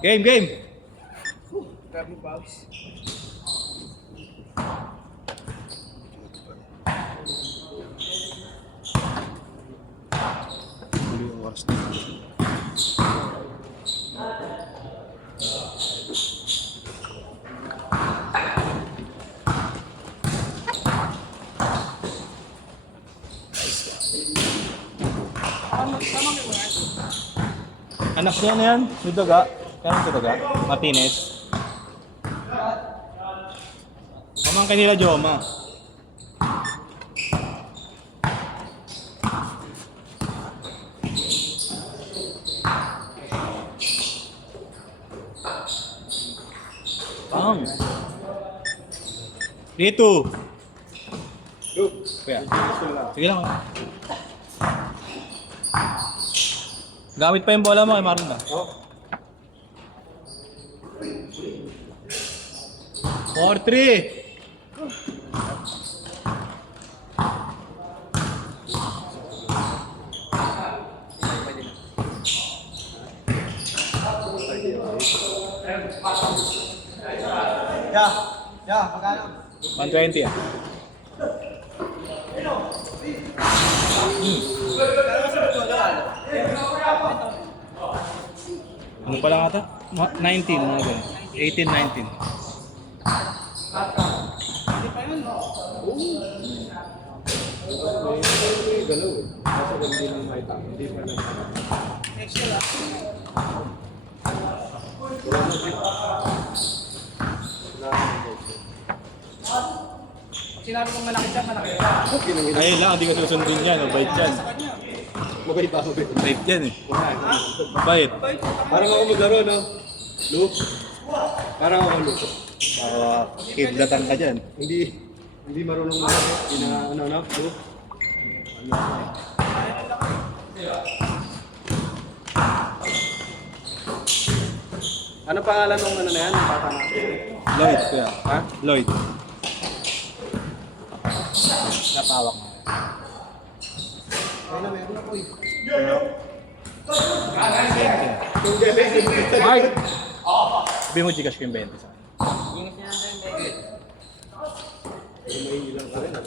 Game, game. Grabe bounce. Huli yung oras na. Anak niya na yan, may daga. Kaya may daga? Martinez. Pamangkin nila Joma. Pang. Dito. Kaya. Sige lang. Gamit pa yung bola mo kay Marlon ba? Oh. 4-3. Magkano? 120 ah. Ano pala ata? 19 mga ganun. 18, 19. Galaw eh. Kasi hindi ng may tao. Hindi pa lang. Sinabi kong malaki dyan, malaki dyan. Ayun lang, hindi ka susundin yan. Mabait yan. Mabait ba? Mabait. Mabait yan eh. Mabait. Parang ako maglaro, no? Luke. Parang ako Luke. Kiblatan ka dyan. Hindi marunong malaki. Ano, Luke. Ano pangalan ng ano na yan? Yung bata na. Lloyd kaya. Ha? Lloyd. Napawak mo. Ayun na, meron ako eh. Mark! Sabi mo Gcash ko yung 20 sa akin. May ilang ka rin, ano?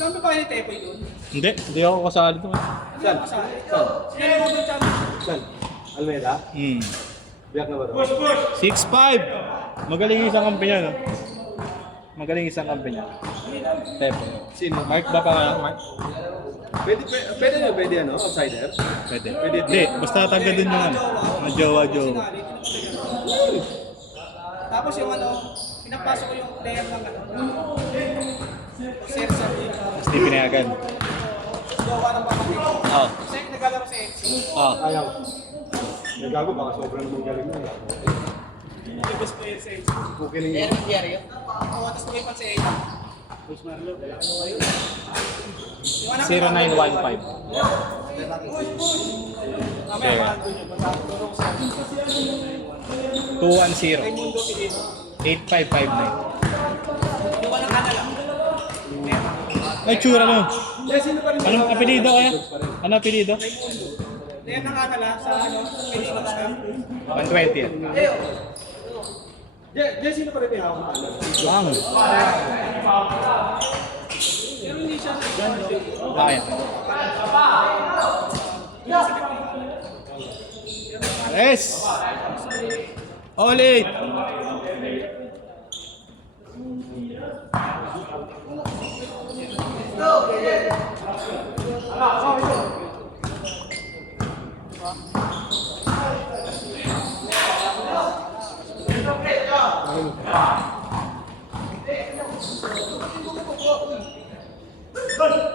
Saan ba ni Tepoy doon? Hindi ako kasali doon. Saan? Saan? Saan mo doon channel? Saan? Almeida? Biyak na ba ito? 6'5". Magaling isang kampi niya, no? Magaling isang kampi niya. Tepo. Sino? Mark ba pangalan? Mark? Pwede ano? Outsider? Pwede. Pwede. Hindi, basta taga din yung ano. Na jowa-jowa. Tapos yung ano, pinapasok ko yung player ng ano. Sir dito. Tapos di pinayagan. Gawa ng pamangkin. Oo. Kasi naglalaro sa X. Oo. Ayaw. Nagago, baka sobrang mong galing mo. Yung best player sa X. Okay na yun. Oo, tapos lumipat sa X. Yung anak 0915. Mamaya mahal doon yun. Magkakaturo ko sa 210. Raimundo Pilino. 8559. Yung walang ana lang. Ay, tsura mo. Sino pa rin siya? Anong apelido kaya? Ano apelido? Raimundo. Yan ang akala sa ano, Pilino siya. 120 yan. Sino pa rin may hawak na ano? Bang. Pero hindi siya Kaya. Yes! Ulit!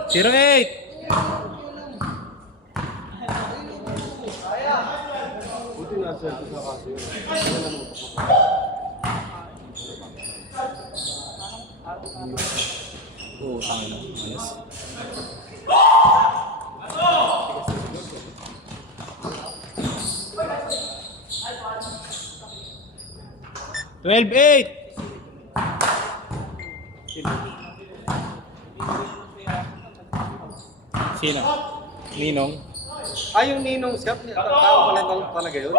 Zero eight. Buti nasa ito sa kaso yun. Oo, tangin na. Ayos. Twelve eight. Sino? Ninong? yung Ninong Scott, tao pala talaga yun.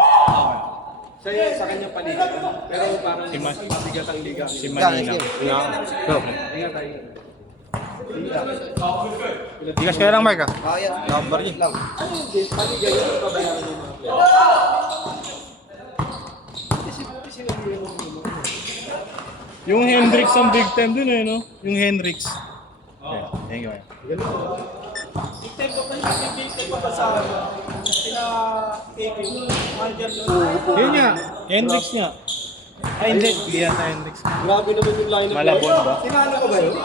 Siya yung sa kanyang paligid. Pero parang Si Ma- mabigat ang liga. Si Manila. Go. Ingat tayo. Tigas kaya lang, Mark, ah. Number niya lang. Paligid yung pabayaran ng mga player. Yung Hendrix ang big time dun eh, no? Yung Hendrix. Okay, thank you. Big time ko pa yung big time pa ba sa sina KQ, manager doon. Yun nga, Hendrix niya. Ay, hindi. Hindi yata Hendrix. Grabe naman yung line. Malabon ba? Tinalo ko ba yun?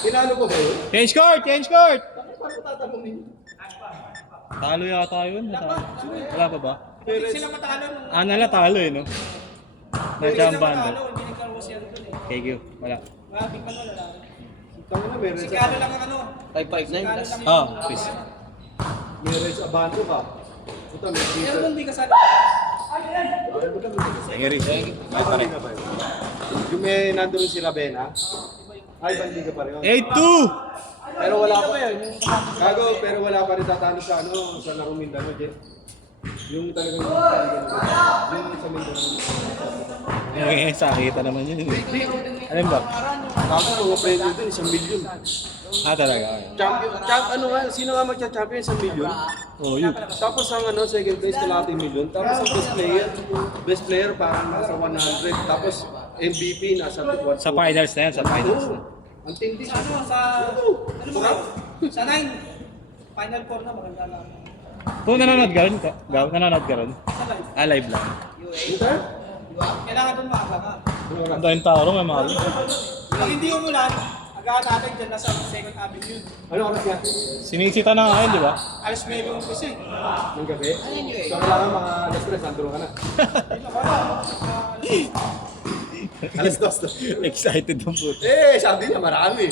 Tinalo ko ba yun? Change court! Change court! Paano tatanungin? Talo yata yun. Wala pa ba? Hindi sila matalo nung Natalo eh, no? hindi sila Nachambahan matalo, doon. hindi nagkaroon siya doon eh. Thank you. Wala. Maraming pa wala. Tama na, meron Si sa... Kalo lang ang ano. 559 plus. Ah, please. Meron sa abando ka. Ito, may Pero dito. doon di kasali. Thank you, Riz. Ay, pare ka ba yun? Yung may nandun si Ravena. Ay, bandi ka pa rin. 8-2! Pero wala pa yun. Gago, pero wala pa rin tatalo sa ano, sa larong Mindanao, Jet. Yung talagang yung sa Mindanao. Eh, sakita naman yun. Alam ba? Tapos mga premyo dun, 1 million. Talaga. Ano nga, sino nga magcha-champion 1 million? Oh, yun. Tapos ang ano, second place kalahati million. Tapos ang best player parang nasa 100. Tapos MVP nasa 200. Sa finals na yan, sa finals na. Ang tindi. Sa ano, ano ba? Sa 9. Final 4 na maganda lang. Kung nanonood ka ron, Gaw, nanonood ka ron? Sa live. Live lang. Ito? Kailangan doon maaga ka. Ang daming tao ron, may mahal. Pag hindi umulan, agahan natin dyan nasa 2nd Avenue. Ano oras yan? Sinisita na nga yun, di ba? Alas 9 yung kasi. Ng gabi? So kailangan mga alas 3, nandun ka na. Alas 2. Excited ang puto. Sabi niya marami.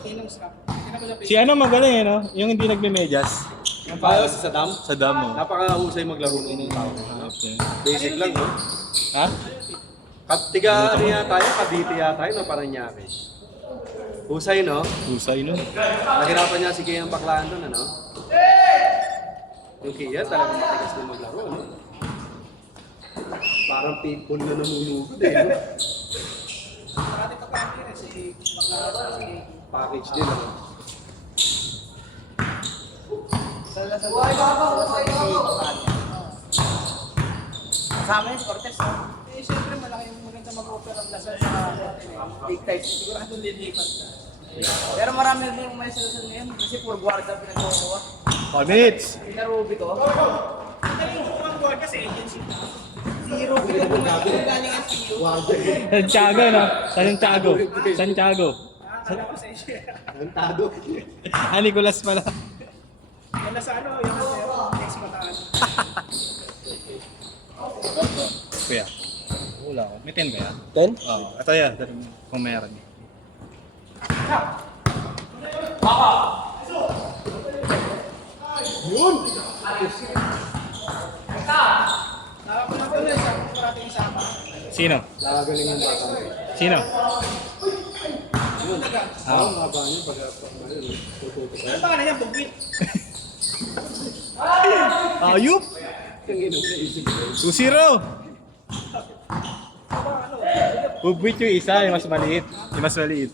Sinong scrap? Sino ba Si ano magaling eh, no? Yung hindi nagme-medyas. Ang payo si Saddam. Sa dam mo. Napakahusay maglaro ng tao. Okay. Basic lang, no? Ha? Tiga ano yata tayo, Cavite yata tayo, no? Paranaque. Husay, no? Husay nun. Nahirapan niya si Kian Baklaan doon, ano? Yung Kian talagang matigas na maglaro, no? Parang people na namumugod, eh, no? Marami pa pa si Bakla, si Package din, ano? Kasama yun si Cortez. Eh, siyempre malaki yung maganda mag-offer ang lasal sa big time. Sigurado lilipat ka. Pero marami na din umalis sa Luzon ngayon kasi puro guarda pinagkukuha. 5 minutes! Pinarubi ko. Ang yung board kasi agency. Si Ruby ko galing ang CU. Santiago, no? Santiago. Santiago. Akala ko sa isya. Antado. Nicolas pala. Wala sa ano, yung next mataan. Kuya. Wala ako. May 10 kaya? 10? Oo. Ito yan. Kung meron. Nakakulang ko na isa, parating isa pa. Sino? Nakagaling yung bata. Sino? Yun. Ah. Ang haba niyo pag ano, tututo ka. Ano pangalan niya? Bugwit. Ayup! Ang ino na isip ko. 2-0! Bubwit yung isa, yung mas maliit. Yung mas maliit.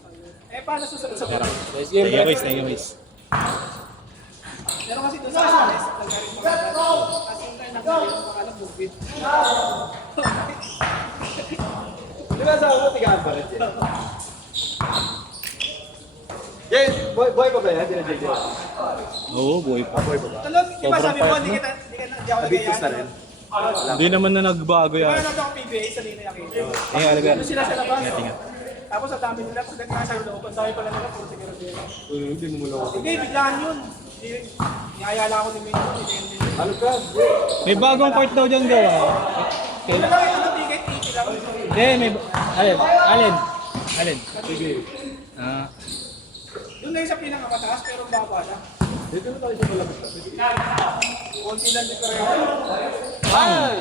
Eh, paano susunod sa board? Nice Thank game, you, bro. guys. Thank you, guys. Pero kasi doon sa Asales, nagaling mga bata. Kasi yung tayo nakagaling yung pangalan Bugwit. Di ba sa ako, tigaan pa rin siya? Jay, boy pa ba yan? Di na Jay. Oo, buhay pa. Boy pa ba? Talon, di ba Sobrang sabi mo, payat hindi mo. kita, hindi ako Nabigtis na rin. Hindi naman na nagbago Di ba yan. nanood ako PBA sa Nina Aquino? Tingnan, alaga. Doon sila sa labas. Tingnan, tingnan. Tapos ang dami nila, pag nagkasa loob, ang dami pala nila, puro siguro. Hindi mo mula ako. Hindi, biglaan yun. Niyayala ako ni Mino, hindi. Ano ka? May bagong part daw dyan gawa. Okay. Wala lang yung ticket, 80 lang. Hindi, may... Alin? Alin? Alin? Sige. Ah, Doon na yung sa pinakamataas, pero baba na. Dito na tayo sa malapit. Konti lang dito rin. bang!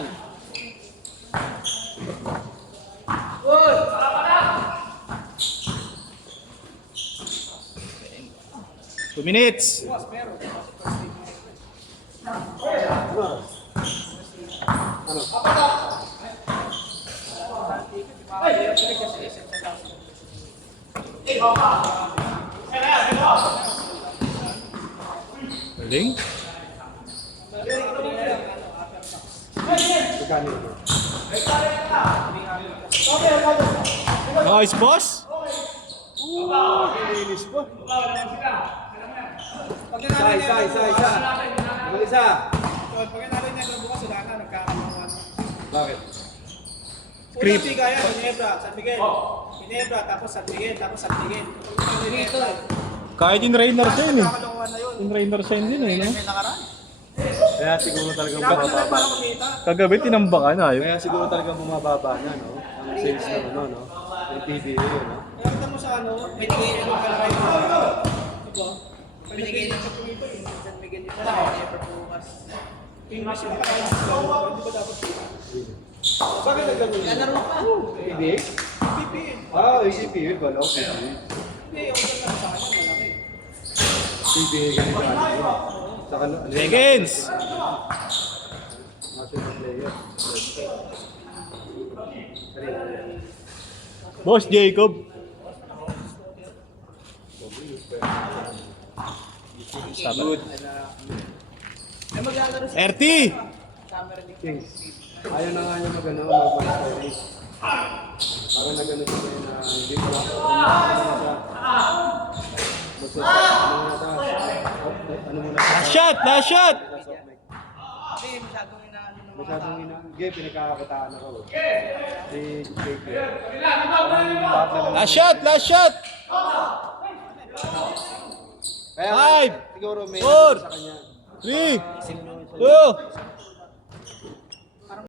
Two minutes! Boss, meron. Ano? Galing. Magkano yun? Nice, boss. Linis po. Isa. Mag-isa. Pag nanalo niya doon bukas, wala na, nagkakaroon. Bakit? Unang tiga yan, Ginebra, San Miguel. Ginebra, tapos San Miguel, tapos San Miguel. Ginebra. Kahit in Rainer Sen eh. Kakalokohan na yun. In Rainer Sen din eh, no? May nakaraan. Kaya siguro talagang Dapat na bumababa. para kumita. Kagabi tinambakan na Kaya siguro talagang bumababa na, no? Ang sales ng ano, no? Yung PBA, no? Kaya kita mo sa ano, Binigay na ng kalakay ko. diba? Binigay na ng San Miguel yung Ginebra bukas. English yung kaya. Hindi ba dapat kita? Bakit nagganun yun? Lalaro pa. PBA? PPN. Ah, ACPA pala. Okay. Hindi, yung sa kanya, malaki. PBA ganito ano. Saka ano yun? Seconds. National player. Boss Jacob. Good. Ay maglalaro sa RT. Summer League. Kings. Ayaw na nga niya mag-ano, mag-master race. Parang nag-ano siya ngayon na hindi ko lang. Ano muna siya? Last shot, last shot. Hindi, masyadong inaano ng mga Masyadong pinagkakabataan ako. Si Jake. Parang lahat na lang. Last shot, last shot. Kaya Five, siguro may four, sa kanya. 3, 2,